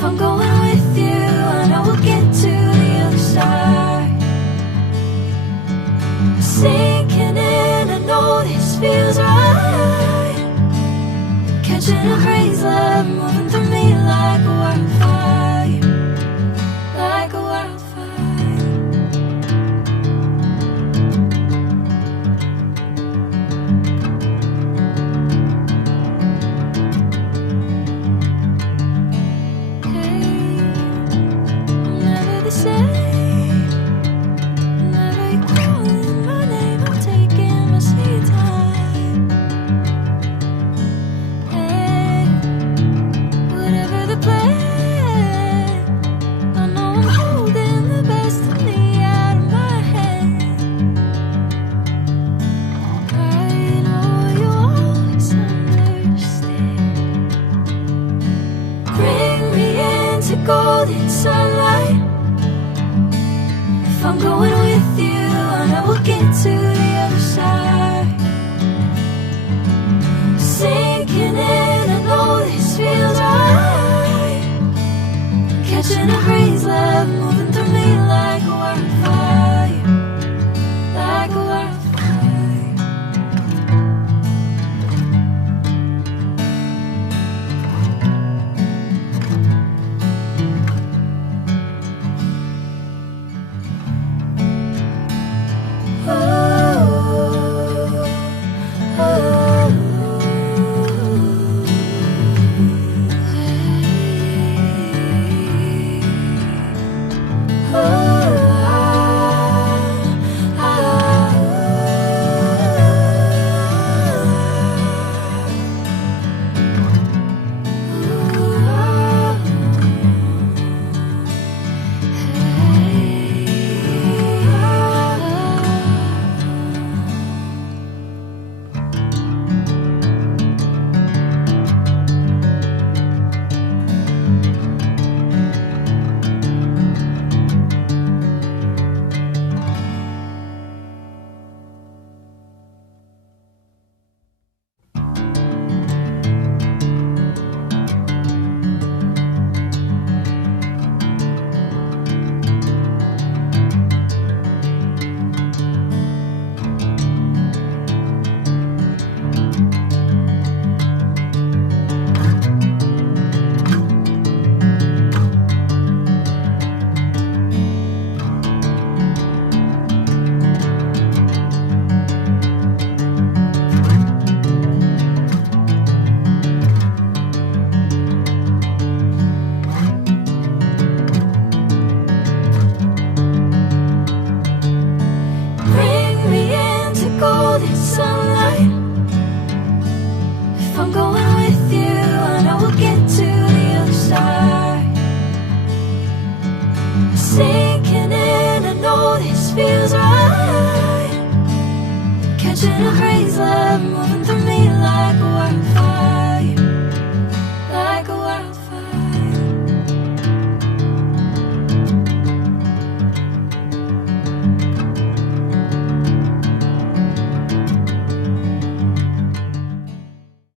If I'm going with you, I know we'll get to the other side. Sinking in, I know this feels right. Catching a crazy love, moving through me like a wildfire, like a wildfire. Golden sunlight. If I'm going with you, I know we'll get to the other side. Sinking in, I know this feels right. Catching a crazy love, moving through me like a wildfire, like a wildfire. Sunlight. If I'm going with you, I know we'll get to the other side. Sinking in, I know this feels right. Catching a crazy love, moving through